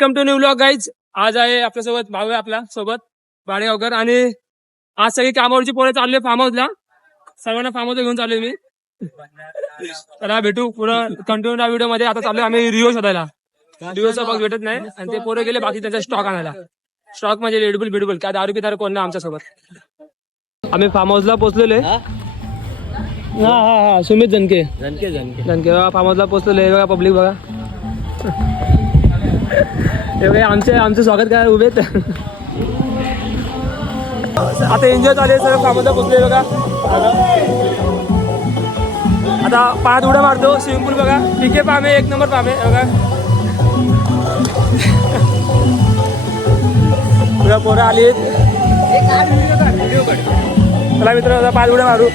Welcome to new vlog guys. आज आहे आपल्यासोबत भाऊ आहे आपल्या सोबत बाडेगावकर आणि आज सगळी कामावरची पोरं चालले फार्म हाऊसला. सर्वांना फार्म हाऊसला घेऊन चाललोय मी. चला भेटू पुढं कंटिन्यू व्हिडिओ मध्ये. आता चाललोय आम्ही रिओ शोधायला. रिओचा बघ भेटत नाही आणि ते पोरं गेले बाकी त्यांचा स्टॉक आणायला. स्टॉक म्हणजे रेडबुल बिडबुल काय दारू पिदारू कोण नाही आमच्या सोबत. आम्ही फार्म हाऊसला पोहोचलेले. हा हा हा सुमित जनके जनके जनके जनके फार्म हाऊसला पोहोचलेले. बघा पब्लिक बघा. आमचे स्वागत करायला उभे आहेत. आता एन्जॉय चालू सगळं फार्महाऊसला पोहोचले बघा. आता पाण्यात उड्या मारतो. स्विमिंग पूल बघा. ठीक आहे पामे एक नंबर पामे बघा. बघा पोरं आली आहेत. चला मित्र आता पाण्यात उड्या मारू.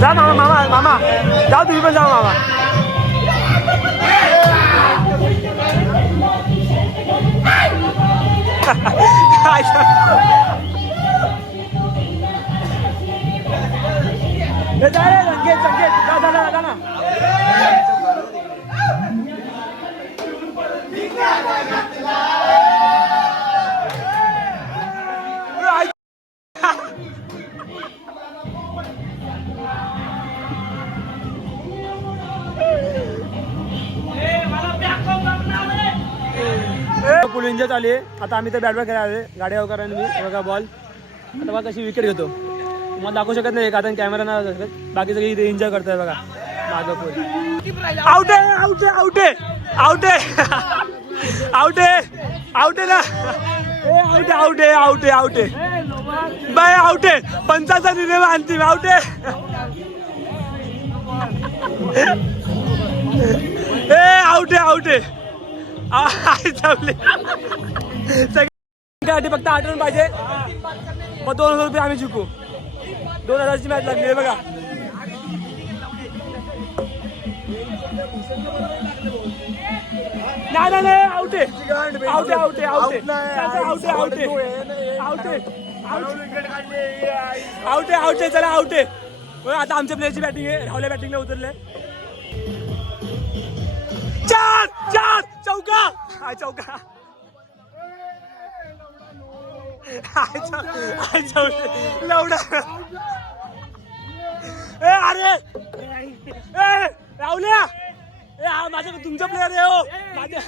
जा मामा मामा मामा जाओ तुम्ही पण जाओ मामा. जा ना. फुल एन्जॉय चालू आहे. आता आम्ही तर बॅट बॉल खेळायला आले. गाडीगावकर आणि मी बघा बॉल. आता बघा कशी विकेट घेतो. मला दाखवू शकत नाही कारण कॅमेरा नाही दाखवत. बाकी सगळी इथे एन्जॉय करतोय बघा. मागं फुल आउट आहे आउट आहे आउट आहे आउट आहे आउट आहे आउट आहे ना. आउट आहे आउट आहे आउट आहे आउट आहे बाय आउट आहे. पंचाचा निर्णय अंतिम आउट आहे. आउट आहे आउट आहे. सगळ्यांसाठी फक्त 8 रन पाहिजे. मग 2,000 रुपये आम्ही जिंकू. 2,000ची मॅच लागली आहे बघा. नाही नाही आउट आहे आउट आहे आउट आहे आउट आहे आउट आहे आउट आहे आउट आहे आउट आहे आउट आहे. चला आउट आहे. आता आमच्या प्लेयरची बॅटिंग आहे. राहुल्या बॅटिंगला उतरले. 4 4 चौका चौका लवडा. अरे राहुल्या हा माझा तुमचा प्लेअर आहे हो माझ्या.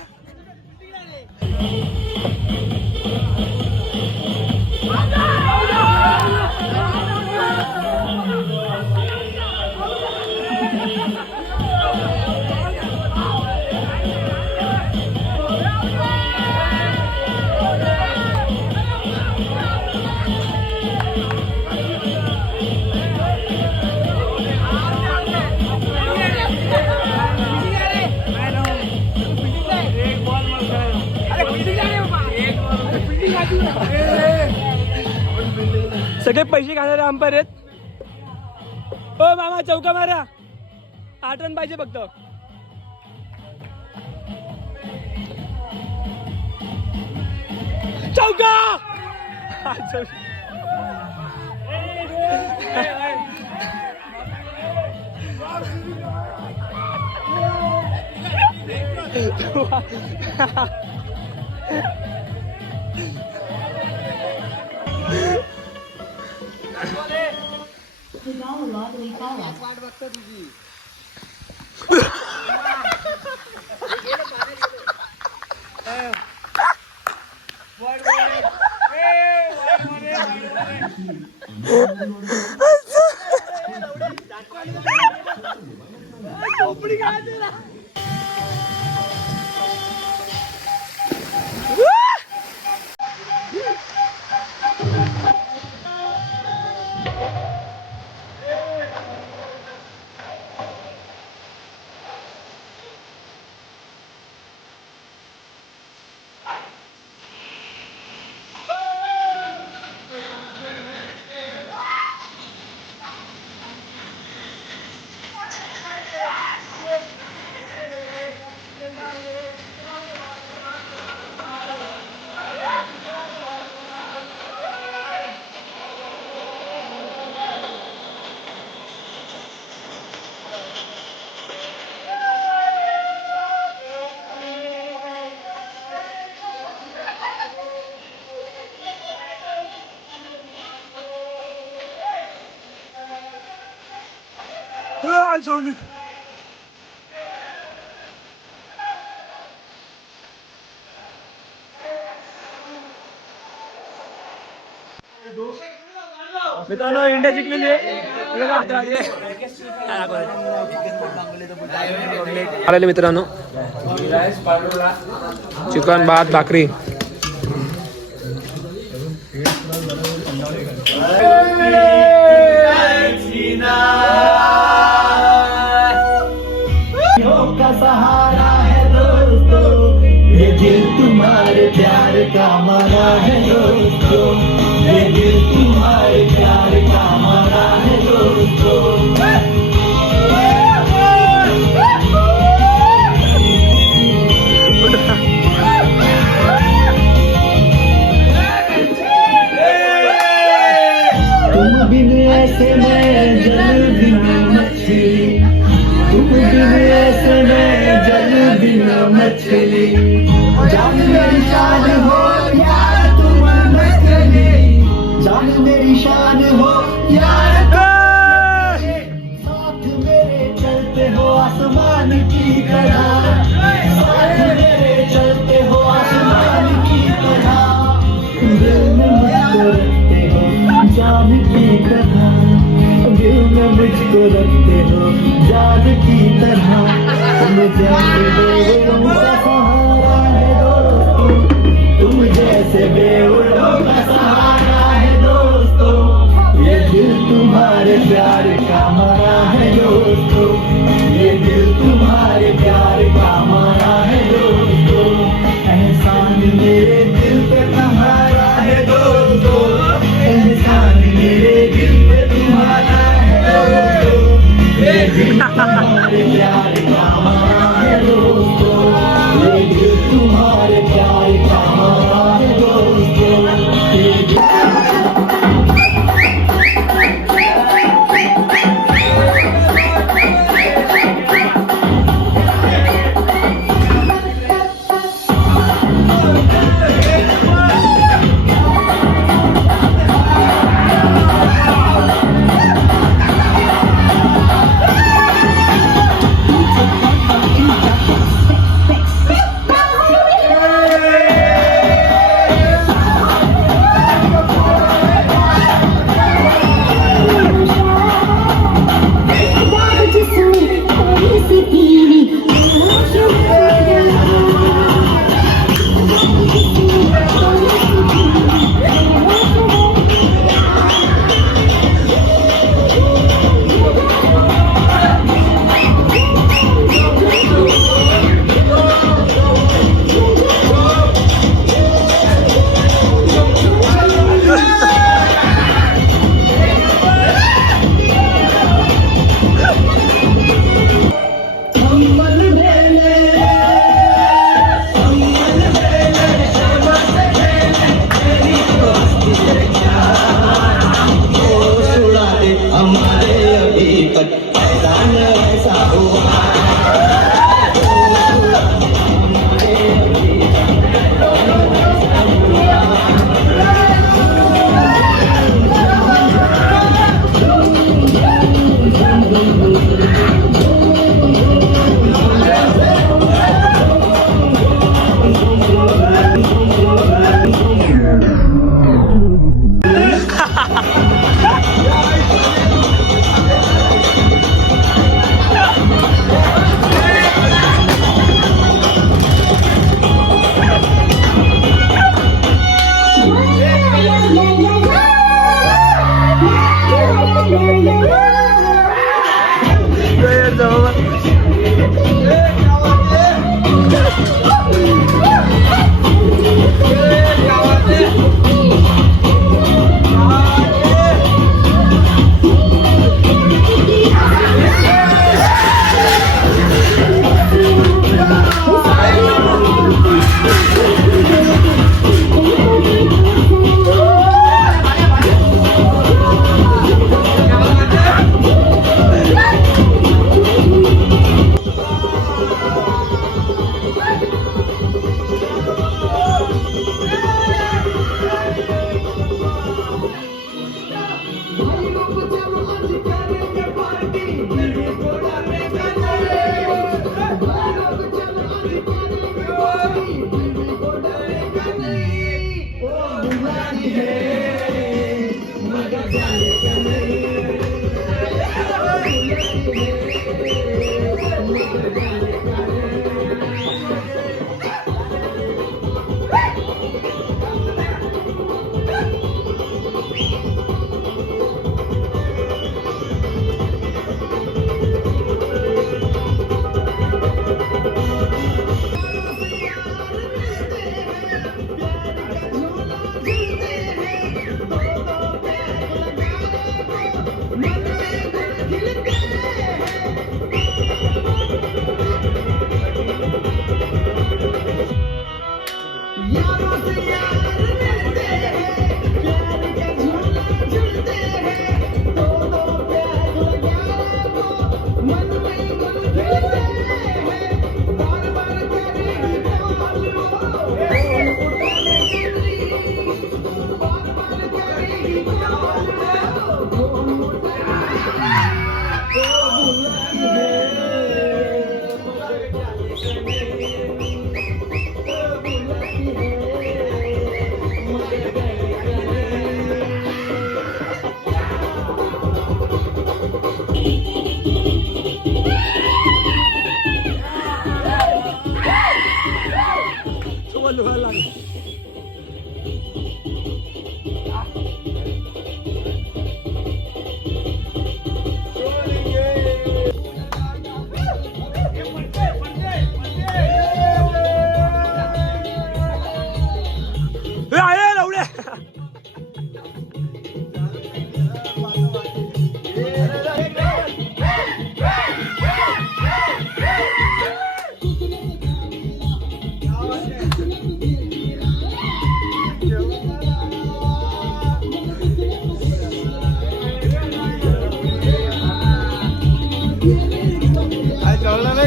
सगळे पैसे खाणारे अंपायर आहेत. हो मामा चौका मारा. 8 रन पाहिजे फक्त. चौका वाट बघतो तुझी. मित्रांनो इंडिया जिंकलेली आलेले मित्रांनो चिकन भात भाकरी का सहारा है दोस्तों, ये दिल तुम्हारे प्यार का मरा है दोस्तों, ये दिल तुम्हारे प्यार का मरा है दोस्तों। तुम बिन ऐसे में जल बिन मछली, तुम बिन ऐसे में जल बिन मछली, जान मेरी शान हो यार तुम मछली, जान मेरी शान हो यार साथ मेरे चलते हो आसमान की तरह, साथ मेरे चलते हो आसमान की तरह, दिल में मुझको रखते हो जान की तरह, दिल में मुझको रखते हो जान की तरह, तुम जैसे बेवड़ों का सहारा है दोस्तों, तुम जैसे बेवड़ों का सहारा है दोस्तों, ये दिल तुम्हारे प्यार का मरा है दोस्तों, ये दिल तुम्हारे प्यार का मरा है दोस्तों, एहसान मेरे दिल पे तुम्हारा है दोस्तों, एहसान मेरे दिल पे तुम्हारा है दोस्तों, ये दिल तुम्हारे प्यार का मरा है दोस्तों।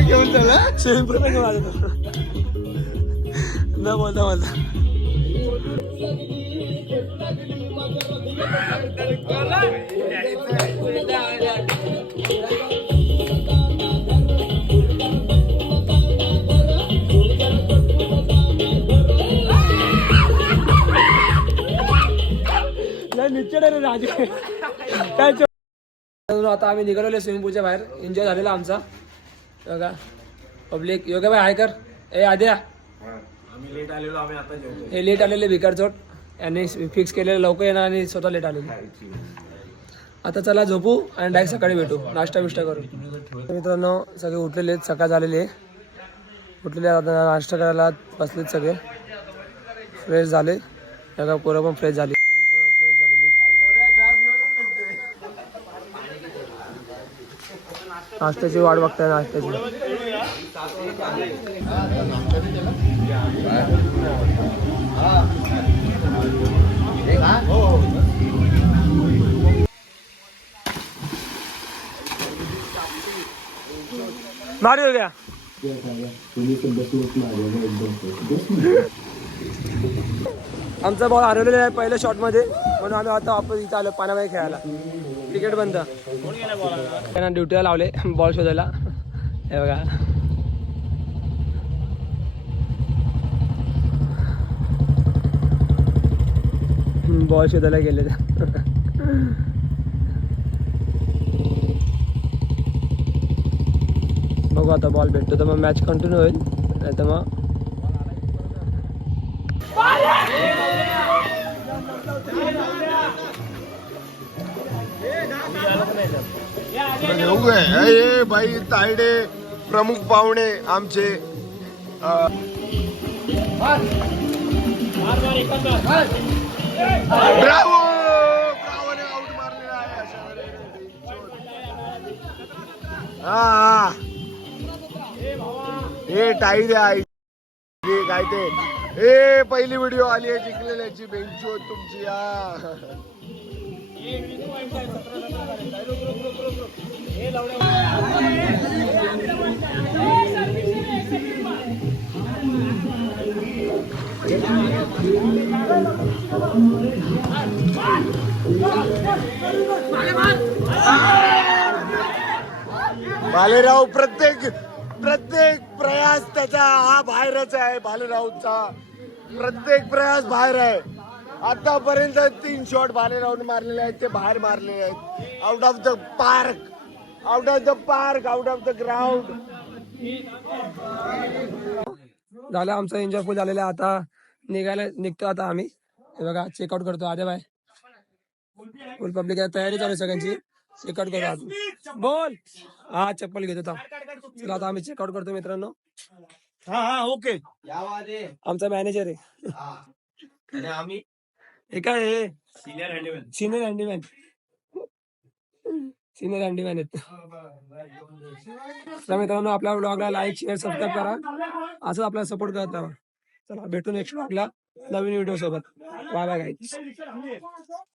घेऊन चला स्विमिंग पूल मध्ये आले न बोलता बोलता आता आम्ही निघालेलो स्विमिंग पूलच्या बाहेर एन्जॉय झालेला आमचा बघा पब्लिक योगा बाय हाय कर ए आद्या आम्ही लेट आलेलो आम्ही आता जेवतो हे लेट आलेले भिकार चोट यांनी फिक्स केलेलं लवकर येणार आणि स्वतः लेट आलेले आता चला झोपू आणि डायरेक्ट सकाळी भेटू नाश्ता बिष्टा करू मित्रांनो सगळे उठलेले आहेत सकाळ झालेले उठलेले आता नाश्ता करायला बसलेत सगळे फ्रेश झाले सगळं पोरं पण फ्रेश झाली नाश्त्याची वाट बघताय नाश्त्याची भारी हो गया आमचा बॉल हरवलेला आहे पहिल्या शॉट मध्ये म्हणून आम्ही आता वापस इथं आलो पाण्यामध्ये खेळायला क्रिकेट बंद त्यांना ड्युटीला लावले बॉल शोधायला हे बघा बॉल शोधायला गेले बघू आता बॉल भेटतो तर मग मॅच कंटिन्यू होईल नाही तर मग भाई तायडे प्रमुख पाहुणे आमचे ब्रावो ब्रावोने आउट मारलेला आहे हे टाईड आहे काय ते हे पहिली व्हिडिओ आली आहे जिंकलेल्याची बेंचो तुमची भालेराव प्रत्येक प्रयास त्याचा हा बाहेरच आहे भालेरावचा प्रत्येक प्रयास बाहेर आहे आतापर्यंत 3 शॉट बाहेर राऊंड मारलेले आहेत, ते बाहेर मारलेले आहेत. Out of the park, out of the park, out of the ground. झालं आमचा एन्जॉय फुल झालेला आहे. आता निघतो आता आम्ही. हे बघा चेकआउट करतो आद्या बाय. फुल पब्लिक आहे, तयारी चालू आहे सगळ्यांची. चेकआउट करू आता. बोल. हा चप्पल घेतो आता. चला आता आम्ही चेकआउट करतो मित्रांनो. हा ओके. आमचा मॅनेजर आहे. आम्ही हे काय आहे? Senior handyman. Senior handyman. Senior handyman आहेत. तर मित्रांनो आपल्या ब्लॉगला लाईक शेअर सबस्क्राईब करा. असं आपल्याला सपोर्ट करत राहा. चला भेटू नेक्स्ट ब्लॉगला नवीन व्हिडिओ सोबत. Bye bye guys.